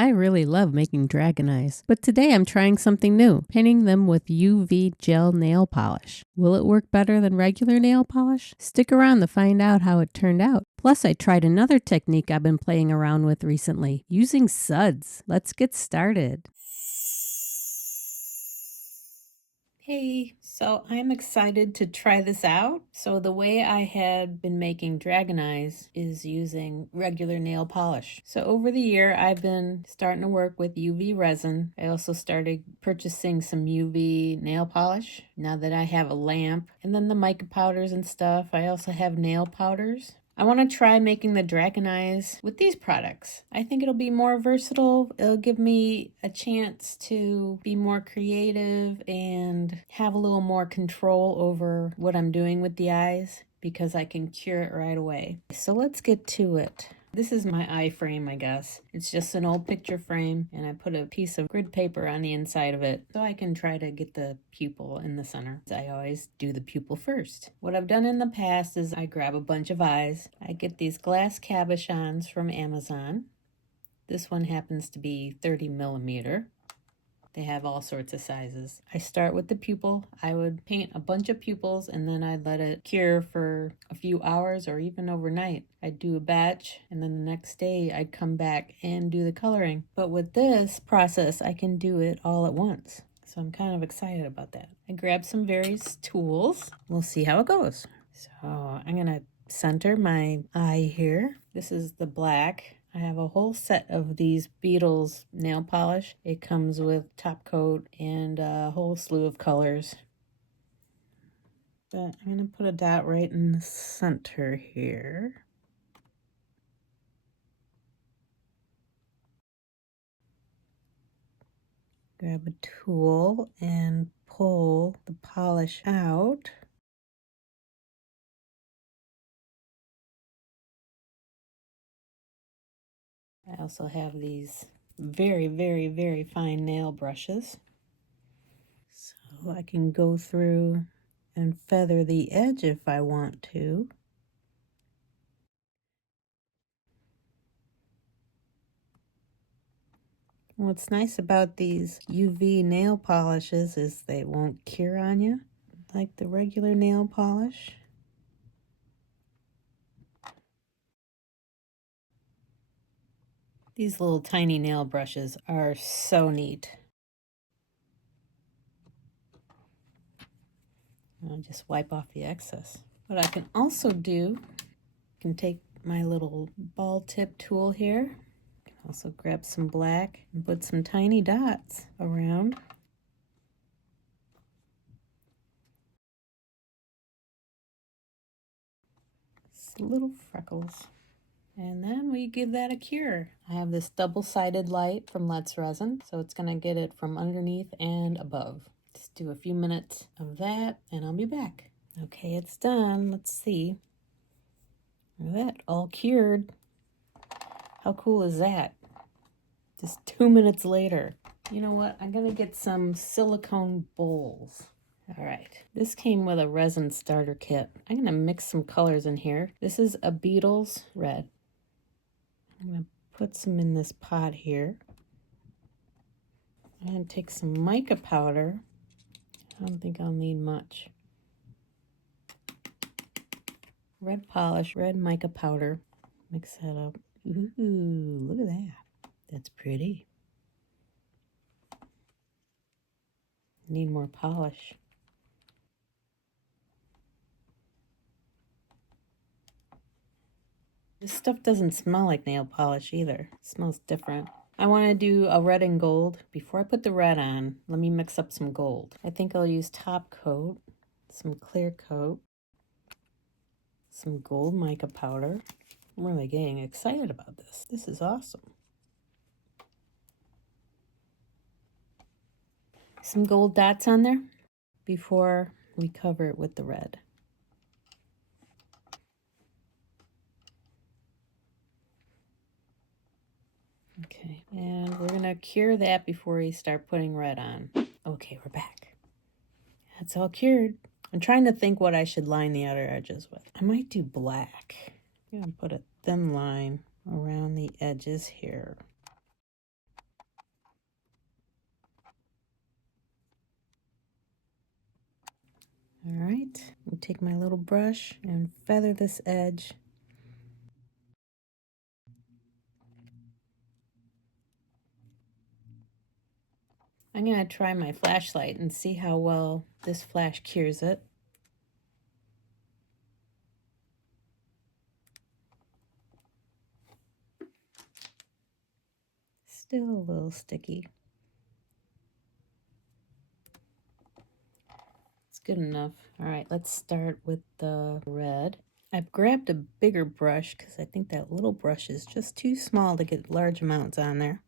I really love making dragon eyes, but today I'm trying something new, painting them with UV gel nail polish. Will it work better than regular nail polish? Stick around to find out how it turned out. Plus, I tried another technique I've been playing around with recently, using suds. Let's get started. Hey, so I'm excited to try this out. So the way I had been making dragon eyes is using regular nail polish. So over the year, I've been starting to work with UV resin. I also started purchasing some UV nail polish now that I have a lamp. And then the mica powders and stuff. I also have nail powders. I want to try making the dragon eyes with these products. I think it'll be more versatile. It'll give me a chance to be more creative and have a little more control over what I'm doing with the eyes because I can cure it right away. So let's get to it. This is my eye frame, I guess. It's just an old picture frame, and I put a piece of grid paper on the inside of it so I can try to get the pupil in the center. I always do the pupil first. What I've done in the past is I grab a bunch of eyes. I get these glass cabochons from Amazon. This one happens to be 30 millimeter. They have all sorts of sizes. I start with the pupil. I would paint a bunch of pupils and then I'd let it cure for a few hours or even overnight. I'd do a batch and then the next day I'd come back and do the coloring. But with this process, I can do it all at once. So I'm kind of excited about that. I grabbed some various tools. We'll see how it goes. So I'm gonna center my eye here. This is the black. I have a whole set of these Beetles nail polish. It comes with top coat and a whole slew of colors. But I'm going to put a dot right in the center here. Grab a tool and pull the polish out. I also have these very, very, very fine nail brushes. So I can go through and feather the edge if I want to. What's nice about these UV nail polishes is they won't cure on you like the regular nail polish. These little tiny nail brushes are so neat. I'll just wipe off the excess. What I can also do, I can take my little ball tip tool here, also grab some black and put some tiny dots around. Just little freckles. And then we give that a cure. I have this double-sided light from Let's Resin, so it's gonna get it from underneath and above. Just do a few minutes of that and I'll be back. Okay, it's done. Let's see. Look at that, all cured. How cool is that? Just 2 minutes later. You know what? I'm gonna get some silicone bowls. All right, this came with a resin starter kit. I'm gonna mix some colors in here. This is a Beetles red. I'm going to put some in this pot here. And take some mica powder. I don't think I'll need much. Red polish, red mica powder. Mix that up. Ooh, look at that. That's pretty. Need more polish. This stuff doesn't smell like nail polish either. It smells different. I want to do a red and gold. Before I put the red on, let me mix up some gold. I think I'll use top coat, some clear coat, some gold mica powder. I'm really getting excited about this. This is awesome. Some gold dots on there before we cover it with the red. Okay, and we're gonna cure that before we start putting red on. Okay, we're back. That's all cured. I'm trying to think what I should line the outer edges with. I might do black. I'm gonna put a thin line around the edges here. Take my little brush and feather this edge. I'm going to try my flashlight and see how well this flash cures it. Still a little sticky. It's good enough. All right, let's start with the red. I've grabbed a bigger brush because I think that little brush is just too small to get large amounts on there.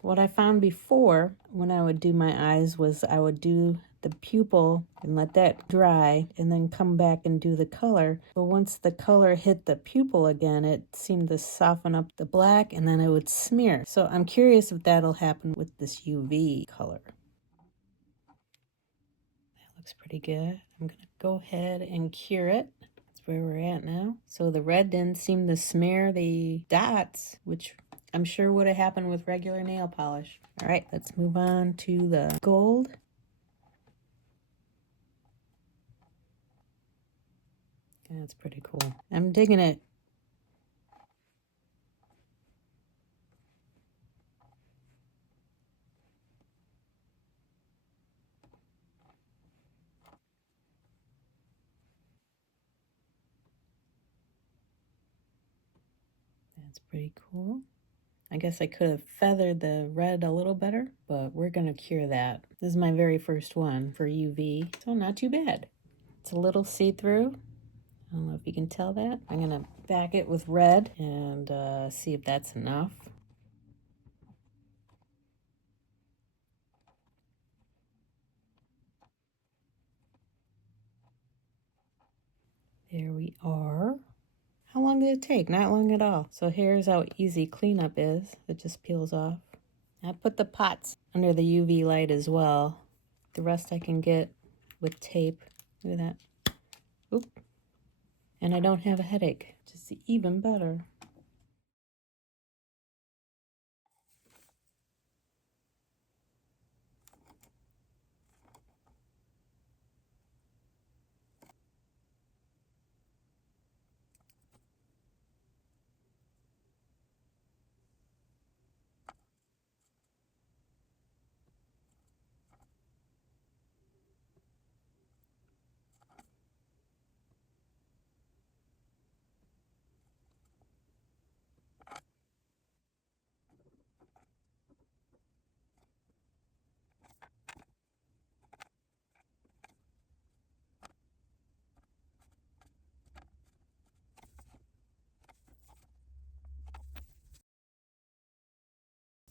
What I found before when I would do my eyes was I would do the pupil and let that dry and then come back and do the color. But once the color hit the pupil again, it seemed to soften up the black and then it would smear. So I'm curious if that'll happen with this UV color. That looks pretty good. I'm gonna go ahead and cure it. That's where we're at now. So the red didn't seem to smear the dots, which I'm sure would have happened with regular nail polish. All right, let's move on to the gold. That's pretty cool. I'm digging it. That's pretty cool. I guess I could have feathered the red a little better, but we're gonna cure that. This is my very first one for UV, so not too bad. It's a little see-through. I don't know if you can tell that. I'm gonna back it with red and see if that's enough. There we are. How long did it take? Not long at all. So here's how easy cleanup is. It just peels off. I put the pots under the UV light as well. The rest I can get with tape. Look at that. Oop. And I don't have a headache, which is even better.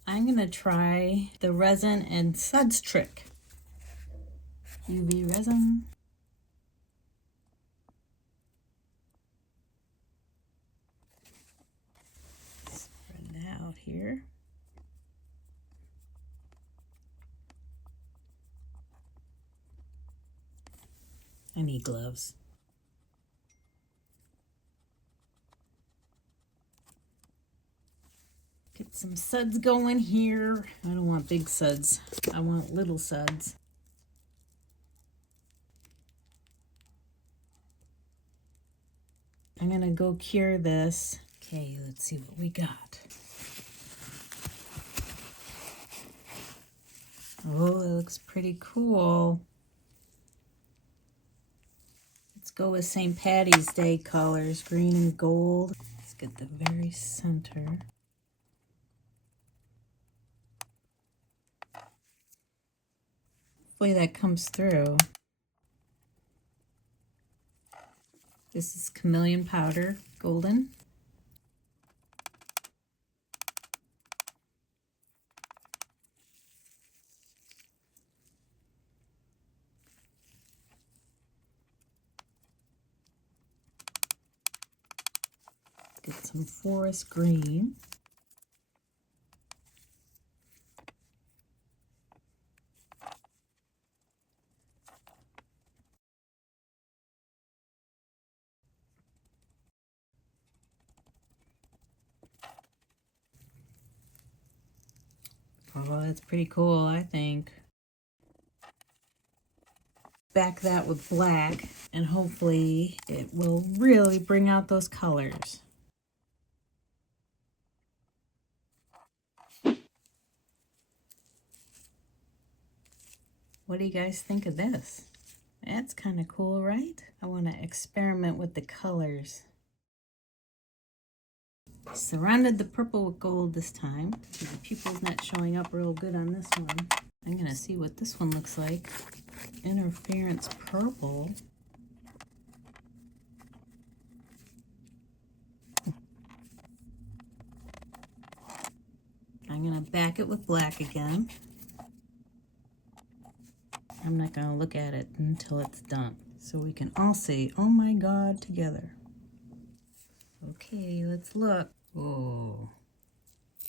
I'm gonna try the Resin and Suds trick. UV resin. Spread that out here. I need gloves. Get some suds going here. I don't want big suds. I want little suds. I'm gonna go cure this. Okay, let's see what we got. Oh, it looks pretty cool. Let's go with St. Patty's Day colors, green and gold. Let's get the very center. Hopefully that comes through. This is chameleon powder, golden. Get some forest green. Oh, that's pretty cool, I think. back that with black, and hopefully it will really bring out those colors. What do you guys think of this? That's kind of cool, right? I want to experiment with the colors. Surrounded the purple with gold this time. The pupil's not showing up real good on this one. I'm going to see what this one looks like. Interference purple. I'm going to back it with black again. I'm not going to look at it until it's done, so we can all say, oh my God, together. Okay, let's look. Whoa.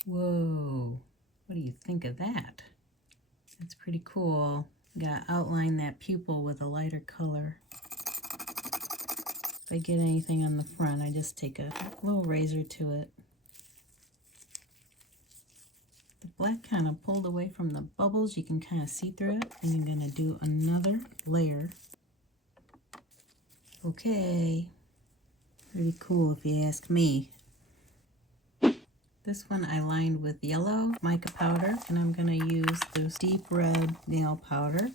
Whoa. What do you think of that? That's pretty cool. Got to outline that pupil with a lighter color. If I get anything on the front, I just take a little razor to it. The black kind of pulled away from the bubbles. You can kind of see through it. And you're going to do another layer. Okay. Pretty cool if you ask me. This one I lined with yellow mica powder, and I'm going to use this deep red nail powder.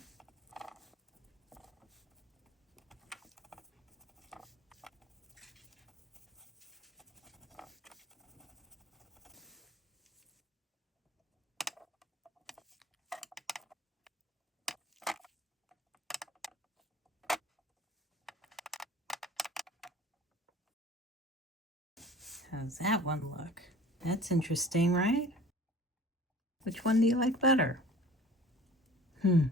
How's that one look? That's interesting, right? Which one do you like better? I'm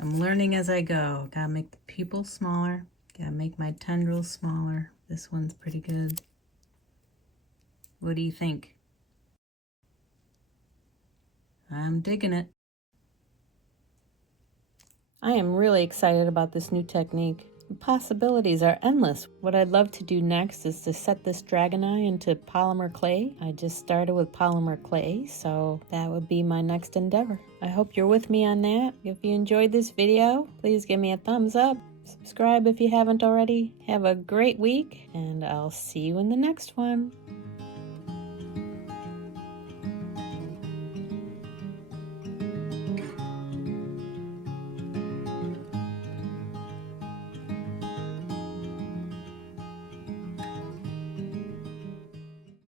learning as I go. Gotta make the pupil smaller. Gotta make my tendrils smaller. This one's pretty good. What do you think? I'm digging it. I am really excited about this new technique. The possibilities are endless. What I'd love to do next is to set this dragon eye into polymer clay. I just started with polymer clay, so that would be my next endeavor. I hope you're with me on that. If you enjoyed this video, please give me a thumbs up. Subscribe if you haven't already. Have a great week, and I'll see you in the next one.